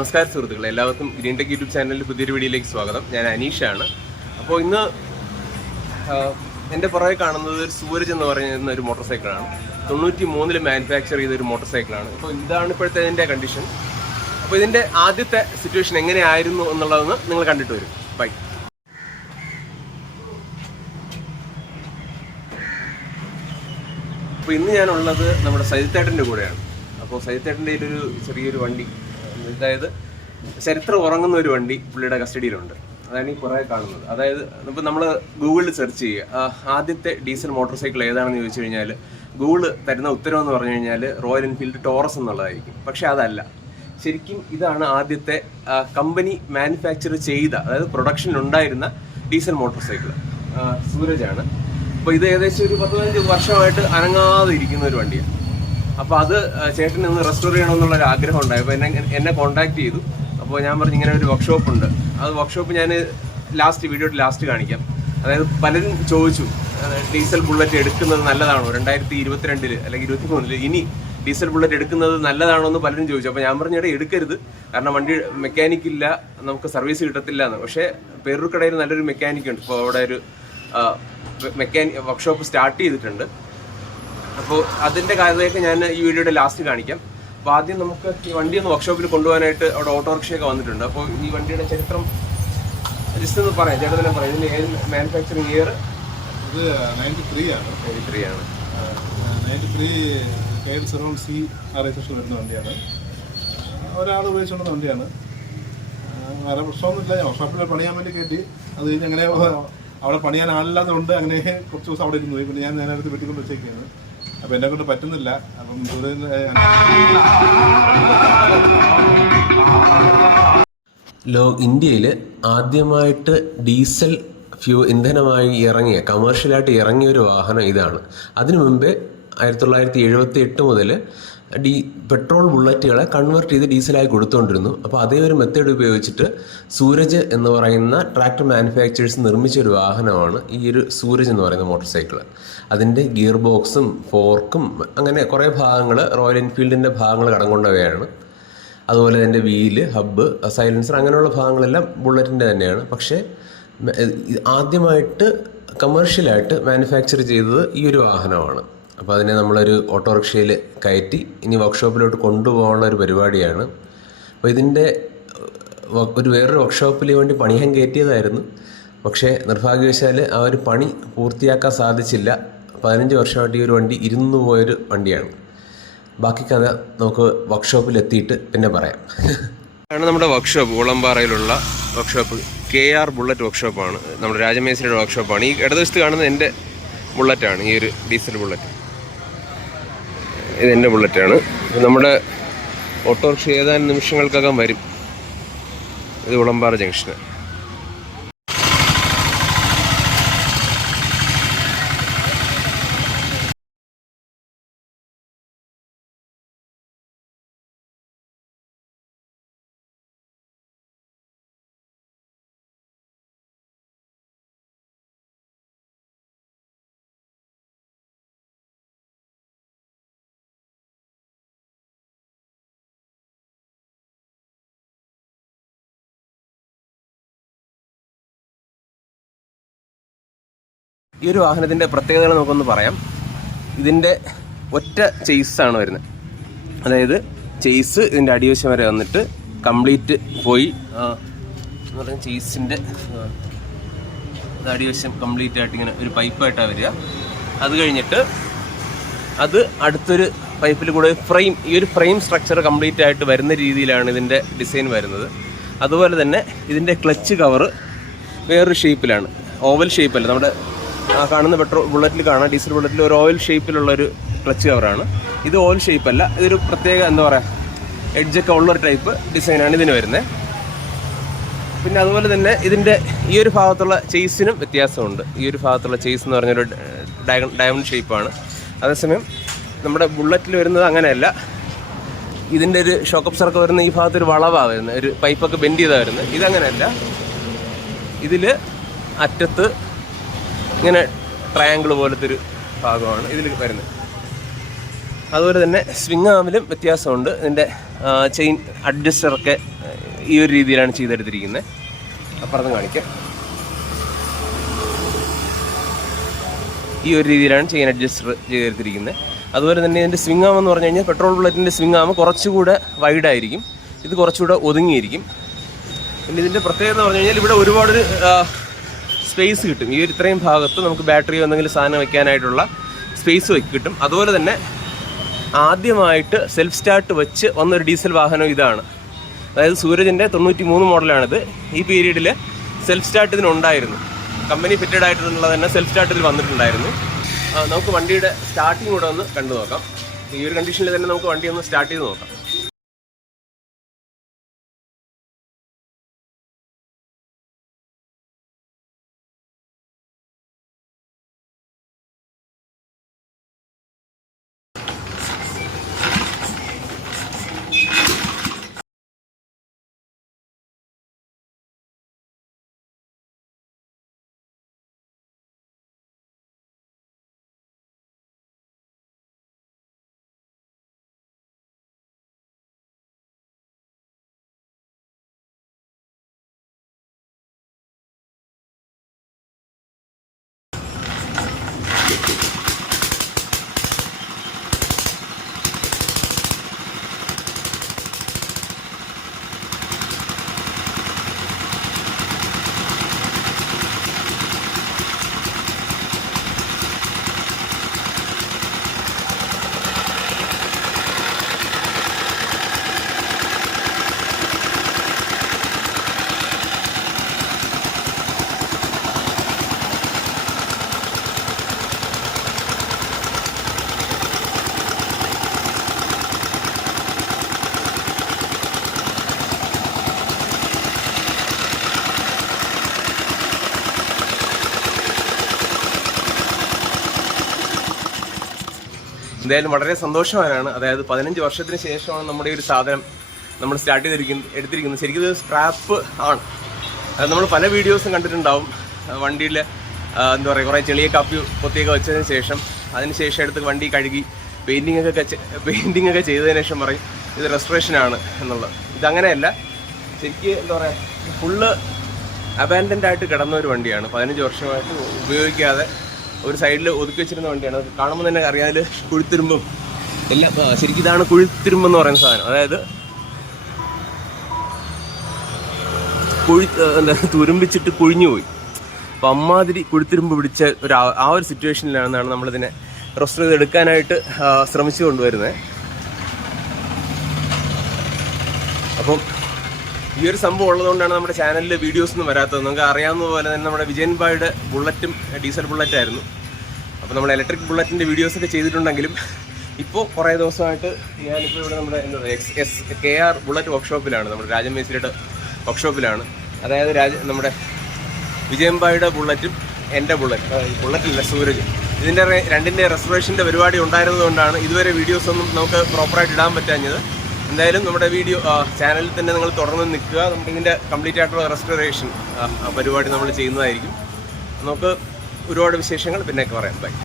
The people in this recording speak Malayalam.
നമസ്കാരം സുഹൃത്തുക്കളെ, എല്ലാവർക്കും ഗ്രീൻ ടെക് യൂട്യൂബ് ചാനലിൽ പുതിയൊരു വീഡിയോയിലേക്ക് സ്വാഗതം. ഞാൻ അനീഷാണ്. അപ്പോൾ ഇന്ന് എൻ്റെ പുറകെ കാണുന്നത് ഒരു സൂരജ് എന്ന് പറയുന്ന ഒരു മോട്ടോർ സൈക്കിളാണ്. 93 മാനുഫാക്ചർ ചെയ്തൊരു മോട്ടോർ സൈക്കിളാണ്. അപ്പോൾ ഇതാണ് ഇപ്പോഴത്തെ ഇതിൻ്റെ കണ്ടീഷൻ. അപ്പോൾ ഇതിൻ്റെ ആദ്യത്തെ സിറ്റുവേഷൻ എങ്ങനെയായിരുന്നു എന്നുള്ളതെന്ന് നിങ്ങൾ കണ്ടിട്ട് വരും. ബൈ. അപ്പോൾ ഇന്ന് ഞാനുള്ളത് നമ്മുടെ സജിത്തേട്ടൻ്റെ കൂടെയാണ്. അപ്പോൾ സജിത്തേട്ടൻ്റെ ഒരു ചെറിയൊരു വണ്ടി, അതായത് ചരിത്രം ഉറങ്ങുന്ന ഒരു വണ്ടി പുള്ളിയുടെ കസ്റ്റഡിയിലുണ്ട്. അതാണ് ഈ കുറേ കാണുന്നത്. അതായത് ഇപ്പം നമ്മൾ ഗൂഗിളിൽ സെർച്ച് ചെയ്യുക, ആദ്യത്തെ ഡീസൽ മോട്ടോർ സൈക്കിൾ ഏതാണെന്ന് ചോദിച്ചു കഴിഞ്ഞാൽ ഗൂഗിൾ തരുന്ന ഉത്തരം എന്ന് പറഞ്ഞു കഴിഞ്ഞാൽ റോയൽ എൻഫീൽഡ് ടോറസ് എന്നുള്ളതായിരിക്കും. പക്ഷെ അതല്ല, ശരിക്കും ഇതാണ് ആദ്യത്തെ കമ്പനി മാനുഫാക്ചർ ചെയ്ത, അതായത് പ്രൊഡക്ഷനിലുണ്ടായിരുന്ന ഡീസൽ മോട്ടോർ സൈക്കിൾ. സൂരജാണ്. അപ്പോൾ ഇത് ഏകദേശം ഒരു 15 വർഷമായിട്ട് അനങ്ങാതെ ഇരിക്കുന്ന ഒരു വണ്ടിയാണ്. അപ്പോൾ അത് ചേട്ടൻ ഒന്ന് റെസ്റ്റോർ ചെയ്യണമെന്നുള്ളൊരു ആഗ്രഹം ഉണ്ടായി. അപ്പോൾ എന്നെ കോൺടാക്ട് ചെയ്തു. അപ്പോൾ ഞാൻ പറഞ്ഞു ഇങ്ങനെ ഒരു വർക്ക്ഷോപ്പ് ഉണ്ട്. അത് വർക്ക്ഷോപ്പ് ഞാൻ വീഡിയോയുടെ ലാസ്റ്റ് കാണിക്കാം. അതായത് പലരും ചോദിച്ചു, ഡീസൽ ബുള്ളറ്റ് എടുക്കുന്നത് നല്ലതാണോ 2022 അല്ലെങ്കിൽ 2023 ഇനി ഡീസൽ ബുള്ളറ്റ് എടുക്കുന്നത് നല്ലതാണോ എന്ന് പലരും ചോദിച്ചു. അപ്പോൾ ഞാൻ പറഞ്ഞിട്ട് എടുക്കരുത്, കാരണം വണ്ടി മെക്കാനിക് ഇല്ല, നമുക്ക് സർവീസ് കിട്ടത്തില്ല എന്ന്. പക്ഷേ പേരൂർക്കടയിൽ നല്ലൊരു മെക്കാനിക് ഉണ്ട്. ഇപ്പോൾ അവിടെ ഒരു വർക്ക്ഷോപ്പ് സ്റ്റാർട്ട് ചെയ്തിട്ടുണ്ട്. അപ്പോൾ അതിൻ്റെ കാര്യമൊക്കെ ഞാൻ ഈ വീഡിയോയുടെ ലാസ്റ്റ് കാണിക്കാം. അപ്പോൾ ആദ്യം നമുക്ക് ഈ വണ്ടി ഒന്ന് വർക്ക്ഷോപ്പിൽ കൊണ്ടുപോകാനായിട്ട് അവിടെ ഓട്ടോറിക്ഷയൊക്കെ വന്നിട്ടുണ്ട്. അപ്പോൾ ഈ വണ്ടിയുടെ ചരിത്രം ജസ്റ്റ് ഒന്ന് പറയാം, ചേട്ടൻ തന്നെ പറയാം. ഇതിൻ്റെ ഏത് മാനുഫാക്ചറിങ് ഇയർ? ഇത് 93 ആണ്. 93 ആണ്. 93 KL0C രജിസ്ട്രേഷൻ വരുന്ന വണ്ടിയാണ്. ഒരാൾ ഉപയോഗിച്ചുകൊണ്ടുന്ന വണ്ടിയാണ്. വേറെ പ്രശ്നമൊന്നുമില്ല. ഞാൻ വർക്ക്ഷോപ്പിൽ പണിയാൻ വേണ്ടി കയറ്റി, അത് കഴിഞ്ഞ് അങ്ങനെ അവിടെ പണിയാൻ ആളില്ലാത്തതുകൊണ്ട് അങ്ങനെ കുറച്ച് ദിവസം അവിടെ ഇരുന്നു പോയി. പിന്നെ ഞാൻ നേരത്തെ വെട്ടിക്കൊണ്ട് വെച്ചേക്കാണ്. അപ്പോൾ എന്നെ കൊണ്ട് പറ്റുന്നില്ല. അപ്പം ഇന്ത്യയിൽ ആദ്യമായിട്ട് ഡീസൽ ഇന്ധനമായി ഇറങ്ങിയ, കമേഴ്ഷ്യലായിട്ട് ഇറങ്ങിയ ഒരു വാഹനം ഇതാണ്. അതിനു മുമ്പേ 1978 മുതൽ പെട്രോൾ ബുള്ളറ്റുകളെ കൺവേർട്ട് ചെയ്ത് ഡീസലായി കൊടുത്തുകൊണ്ടിരുന്നു. അപ്പോൾ അതേ ഒരു മെത്തേഡ് ഉപയോഗിച്ചിട്ട് സൂരജ് എന്ന് പറയുന്ന ട്രാക്ടർ മാനുഫാക്ചേഴ്സ് നിർമ്മിച്ച ഒരു വാഹനമാണ് ഈ ഒരു സൂരജ് എന്ന് പറയുന്ന മോട്ടോർ സൈക്കിൾ. അതിൻ്റെ ഗിയർ ബോക്സും ഫോർക്കും അങ്ങനെ കുറേ ഭാഗങ്ങൾ റോയൽ എൻഫീൽഡിൻ്റെ ഭാഗങ്ങൾ കടംകൊണ്ടവയാണ്. അതുപോലെ തന്നെ വീല്, ഹബ്ബ്, സൈലൻസർ അങ്ങനെയുള്ള ഭാഗങ്ങളെല്ലാം ബുള്ളറ്റിൻ്റെ തന്നെയാണ്. പക്ഷേ ആദ്യമായിട്ട് കമേഴ്ഷ്യലായിട്ട് മാനുഫാക്ചർ ചെയ്തത് ഈ ഒരു വാഹനമാണ്. അപ്പോൾ അതിനെ നമ്മളൊരു ഓട്ടോറിക്ഷയിൽ കയറ്റി ഇനി വർക്ക്ഷോപ്പിലോട്ട് കൊണ്ടുപോകാനുള്ള ഒരു പരിപാടിയാണ്. അപ്പോൾ ഇതിൻ്റെ വേറൊരു വർക്ക്ഷോപ്പിൽ വേണ്ടി പണിയാൻ കയറ്റിയതായിരുന്നു. പക്ഷേ നിർഭാഗ്യവശാൽ ആ ഒരു പണി പൂർത്തിയാക്കാൻ സാധിച്ചില്ല. 15 വർഷമായിട്ട് ഈ ഒരു വണ്ടി ഇരുന്നു പോയൊരു വണ്ടിയാണ്. ബാക്കി കഥ നമുക്ക് വർക്ക്ഷോപ്പിലെത്തിയിട്ട് പിന്നെ പറയാം. ആണ് നമ്മുടെ വർക്ക്ഷോപ്പ്, ഉളമ്പാറയിലുള്ള വർക്ക്ഷോപ്പ്. KR ബുള്ളറ്റ് വർക്ക്ഷോപ്പാണ്. നമ്മുടെ രാജമേശ്വരിയുടെ വർക്ക്ഷോപ്പാണ്. ഈ ഇടതുവശത്ത് കാണുന്നത് എൻ്റെ ബുള്ളറ്റാണ്, ഈ ഒരു ഡീസൽ ബുള്ളറ്റ്. ഇതെൻ്റെ ബുള്ളറ്റാണ്. നമ്മുടെ ഓട്ടോറിക്ഷ ഏതാനും നിമിഷങ്ങൾക്കകം വരും. ഇത് ഉളമ്പാറ ജംഗ്ഷന്. ഈ ഒരു വാഹനത്തിൻ്റെ പ്രത്യേകതകൾ നമുക്കൊന്ന് പറയാം. ഇതിൻ്റെ ഒറ്റ ചെയ്സാണ് വരുന്നത്. അതായത് ചെയ്സ് ഇതിൻ്റെ അടിവശം വരെ വന്നിട്ട് കംപ്ലീറ്റ് പോയി എന്ന് പറയുന്നത് ചെയ്സിൻ്റെ അടിവശം കംപ്ലീറ്റ് ആയിട്ട് ഇങ്ങനെ ഒരു പൈപ്പായിട്ടാണ് വരിക. അത് കഴിഞ്ഞിട്ട് അത് അടുത്തൊരു പൈപ്പിൽ കൂടെ ഈ ഒരു ഫ്രെയിം സ്ട്രക്ചർ കംപ്ലീറ്റ് ആയിട്ട് വരുന്ന രീതിയിലാണ് ഇതിൻ്റെ ഡിസൈൻ വരുന്നത്. അതുപോലെ തന്നെ ഇതിൻ്റെ ക്ലച്ച് കവറ് വേറൊരു ഷേപ്പിലാണ്, ഓവൽ ഷേപ്പല്ല. നമ്മുടെ കാണുന്ന പെട്രോൾ ബുള്ളറ്റിൽ കാണാം, ഡീസൽ ബുള്ളറ്റിൽ ഒരു ഓയിൽ ഷേപ്പിലുള്ളൊരു ക്ലച്ച് കവറാണ്. ഇത് ഓയിൽ ഷേപ്പല്ല, ഇതൊരു പ്രത്യേക എന്താ പറയുക എഡ്ജൊക്കെ ഉള്ളൊരു ടൈപ്പ് ഡിസൈനാണ് ഇതിന് വരുന്നത്. പിന്നെ അതുപോലെ തന്നെ ഇതിൻ്റെ ഈ ഒരു ഭാഗത്തുള്ള ചെയ്സിനും വ്യത്യാസമുണ്ട്. ഈ ഒരു ഭാഗത്തുള്ള ചെയ്സ് എന്ന് പറഞ്ഞൊരു ഡയമണ്ട് ഷേപ്പാണ്. അതേസമയം നമ്മുടെ ബുള്ളറ്റിൽ വരുന്നത് അങ്ങനെയല്ല. ഇതിൻ്റെ ഒരു ഷോക്ക് അബ്സോർബർ വരുന്ന ഈ ഭാഗത്തൊരു വളവാണ് വരുന്നത്, ഒരു പൈപ്പൊക്കെ ബെൻഡ് ചെയ്താണ് വരുന്നത്. ഇതങ്ങനെയല്ല, ഇതിൽ അറ്റത്ത് ഇങ്ങനെ ട്രയാങ്കിൾ പോലത്തെ ഒരു ഭാഗമാണ് ഇതിൽ വരുന്നത്. അതുപോലെ തന്നെ സ്വിങ് ആമിലും വ്യത്യാസമുണ്ട്. ഇതിൻ്റെ ചെയിൻ അഡ്ജസ്റ്ററൊക്കെ ഈ ഒരു രീതിയിലാണ് ചെയ്തെടുത്തിരിക്കുന്നത്. അപ്പുറത്ത് കാണിക്കാം. ഈ ഒരു രീതിയിലാണ് ചെയിൻ അഡ്ജസ്റ്റർ ചെയ്തെടുത്തിരിക്കുന്നത്. അതുപോലെ തന്നെ ഇതിൻ്റെ സ്വിങ് ആം എന്ന് പറഞ്ഞു കഴിഞ്ഞാൽ പെട്രോൾ ബുള്ളറ്റിൻ്റെ സ്വിങ് ആം കുറച്ചുകൂടെ വൈഡായിരിക്കും, ഇത് കുറച്ചുകൂടെ ഒതുങ്ങിയിരിക്കും. പിന്നെ ഇതിൻ്റെ പ്രത്യേകത എന്ന് പറഞ്ഞു കഴിഞ്ഞാൽ ഇവിടെ ഒരുപാട് സ്പേസ് കിട്ടും. ഈ ഒരു ഇത്രയും ഭാഗത്ത് നമുക്ക് ബാറ്ററിയോ എന്തെങ്കിലും സാധനം വെക്കാനായിട്ടുള്ള സ്പേസ് കിട്ടും. അതുപോലെ തന്നെ ആദ്യമായിട്ട് സെൽഫ് സ്റ്റാർട്ട് വെച്ച് വന്നൊരു ഡീസൽ വാഹനം ഇതാണ്. അതായത് സൂരജിൻ്റെ 93 മോഡലാണിത്. ഈ പീരീഡിൽ സെൽഫ് സ്റ്റാർട്ട് ഇതിനുണ്ടായിരുന്നു. കമ്പനി ഫിറ്റഡ് ആയിട്ടുള്ളത് തന്നെ സെൽഫ് സ്റ്റാർട്ടിൽ വന്നിട്ടുണ്ടായിരുന്നു. നമുക്ക് വണ്ടിയുടെ സ്റ്റാർട്ടിങ് കൂടെ ഒന്ന് കണ്ടു നോക്കാം. ഈ ഒരു കണ്ടീഷനിൽ തന്നെ നമുക്ക് വണ്ടി ഒന്ന് സ്റ്റാർട്ട് ചെയ്ത് നോക്കാം. എന്തായാലും വളരെ സന്തോഷവാനാണ്. അതായത് 15 വർഷത്തിന് ശേഷമാണ് നമ്മുടെ ഒരു സാധനം നമ്മൾ സ്റ്റാർട്ട് എടുത്തിരിക്കുന്നത്. ശരിക്കും ഇത് സ്ക്രാപ്പ് ആണ്. അത് നമ്മൾ പല വീഡിയോസും കണ്ടിട്ടുണ്ടാവും. വണ്ടിയിൽ എന്താ പറയുക, കുറേ ചെളിയൊക്കെ പൊത്തിയൊക്കെ വെച്ചതിന് ശേഷം അതിനുശേഷം എടുത്ത് വണ്ടി കഴുകി പെയിൻറ്റിങ് ഒക്കെ ചെയ്തതിന് ശേഷം പറയും ഇത് റെസ്റ്റോറേഷനാണ് എന്നുള്ളത്. ഇതങ്ങനെയല്ല. ശരിക്കും എന്താ പറയുക, ഫുള്ള് അബാൻഡൻ്റ് ആയിട്ട് കിടന്ന ഒരു വണ്ടിയാണ്. 15 വർഷമായിട്ട് ഉപയോഗിക്കാതെ ഒരു സൈഡിൽ ഒതുക്കി വെച്ചിരുന്ന വണ്ടിയാണ്. അത് കാണുമ്പോൾ തന്നെ അറിയാൽ കുഴിത്തുരുമ്പും എല്ലാം. ശരിക്കും ഇതാണ് കുഴിത്തുരുമ്പെന്ന് പറയുന്ന സാധനം. അതായത് തുരുമ്പിച്ചിട്ട് കുഴിഞ്ഞു പോയി. അപ്പം അമ്മാതിരി കുഴിത്തുരുമ്പ് പിടിച്ച ആ ഒരു സിറ്റുവേഷനിലാണ് നമ്മളിതിനെ റെസ്റ്റോർ ചെയ്തെടുക്കാനായിട്ട് ശ്രമിച്ചു കൊണ്ടുവരുന്നത്. അപ്പം ഈ ഒരു സംഭവം ഉള്ളതുകൊണ്ടാണ് നമ്മുടെ ചാനലിൽ വീഡിയോസ് ഒന്നും വരാത്തത്. നമുക്ക് അറിയാവുന്ന പോലെ തന്നെ നമ്മുടെ വിജയൻ ഭായിയുടെ ബുള്ളറ്റും ഡീസൽ ബുള്ളറ്റായിരുന്നു. അപ്പോൾ നമ്മൾ ഇലക്ട്രിക് ബുള്ളറ്റിൻ്റെ വീഡിയോസൊക്കെ ചെയ്തിട്ടുണ്ടെങ്കിലും ഇപ്പോൾ കുറേ ദിവസമായിട്ട് ഞാനിപ്പോൾ ഇവിടെ നമ്മുടെ എന്താ പറയുക KR ബുള്ളറ്റ് വർക്ക്ഷോപ്പിലാണ്, നമ്മുടെ രാജമേശ്വരിയുടെ വർക്ക്ഷോപ്പിലാണ്. അതായത് നമ്മുടെ വിജയൻ ഭായിയുടെ ബുള്ളറ്റും എൻ്റെ ബുള്ളറ്റില്ല സൂരജ്, ഇതിൻ്റെ രണ്ടിൻ്റെ റെസ്റ്റോറേഷൻ്റെ പരിപാടി ഉണ്ടായിരുന്നതുകൊണ്ടാണ് ഇതുവരെ വീഡിയോസൊന്നും നമുക്ക് പ്രോപ്പറായിട്ട് ഇടാൻ പറ്റാഞ്ഞത്. എന്തായാലും നമ്മുടെ വീഡിയോ ചാനലിൽ തന്നെ നിങ്ങൾ തുടർന്ന് നിൽക്കുക. നമുക്ക് ഇതിൻ്റെ കംപ്ലീറ്റ് ആയിട്ടുള്ള റെസ്റ്റോറേഷൻ പരിപാടി നമ്മൾ ചെയ്യുന്നതായിരിക്കും. നമുക്ക് ഒരുപാട് വിശേഷങ്ങൾ പിന്നെയൊക്കെ പറയാം. ബൈ.